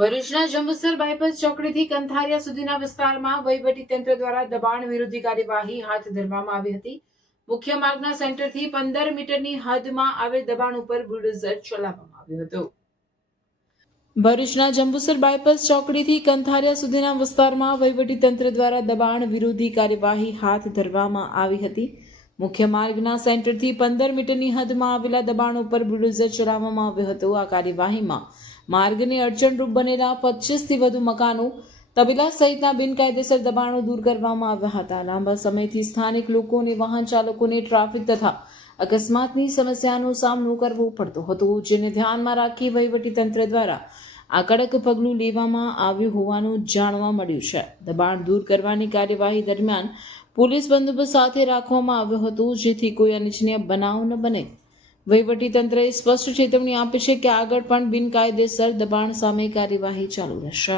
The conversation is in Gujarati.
ભરૂચના જંબુસર બાયપાસ ચોકડીથી કંથારિયા સુધીના વિસ્તારમાં વહીવટી તંત્ર દ્વારા દબાણ વિરોધી કાર્યવાહી હાથ ધરવામાં આવી હતી. મુખ્ય માર્ગના સેન્ટરથી પંદર મીટરની હદમાં આવેલ દબાણ ઉપર બુલડોઝર ચલાવવામાં આવ્યું હતું. ભરૂચના જંબુસર બાયપાસ ચોકડીથી કંથારિયા સુધીના વિસ્તારમાં વહીવટી તંત્ર દ્વારા દબાણ વિરોધી કાર્યવાહી હાથ ધરવામાં આવી હતી. મુખ્ય માર્ગના સેન્ટરથી પંદર મીટરની હદમાં આવેલા દબાણ ઉપર બુલડોઝર ચલાવવામાં આવ્યું હતું. આ કાર્યવાહીમાં માર્ગને અડચણરૂપ બનેલા પચીસથી વધુ મકાનો તબેલા સહિતના બિનકાયદેસર દબાણો દૂર કરવામાં આવ્યા હતા. લાંબા સમયથી સ્થાનિક લોકો અને વાહન ચાલકોને ટ્રાફિક તથા અકસ્માતની સમસ્યાનો સામનો કરવો પડતો હતો, જેને ધ્યાનમાં રાખી વહીવટી તંત્ર દ્વારા આ કડક પગલું લેવામાં આવ્યું હોવાનું જાણવા મળ્યું છે. દબાણ દૂર કરવાની કાર્યવાહી દરમિયાન પોલીસ બંદોબસ્ત સાથે રાખવામાં આવ્યો હતો, જેથી કોઈ અનિચ્છનીય બનાવ ન બને. વહીવટીતંત્રએ સ્પષ્ટ ચેતવણી આપી છે કે આગળ પણ બિનકાયદેસર દબાણ સામે કાર્યવાહી ચાલુ રહેશે.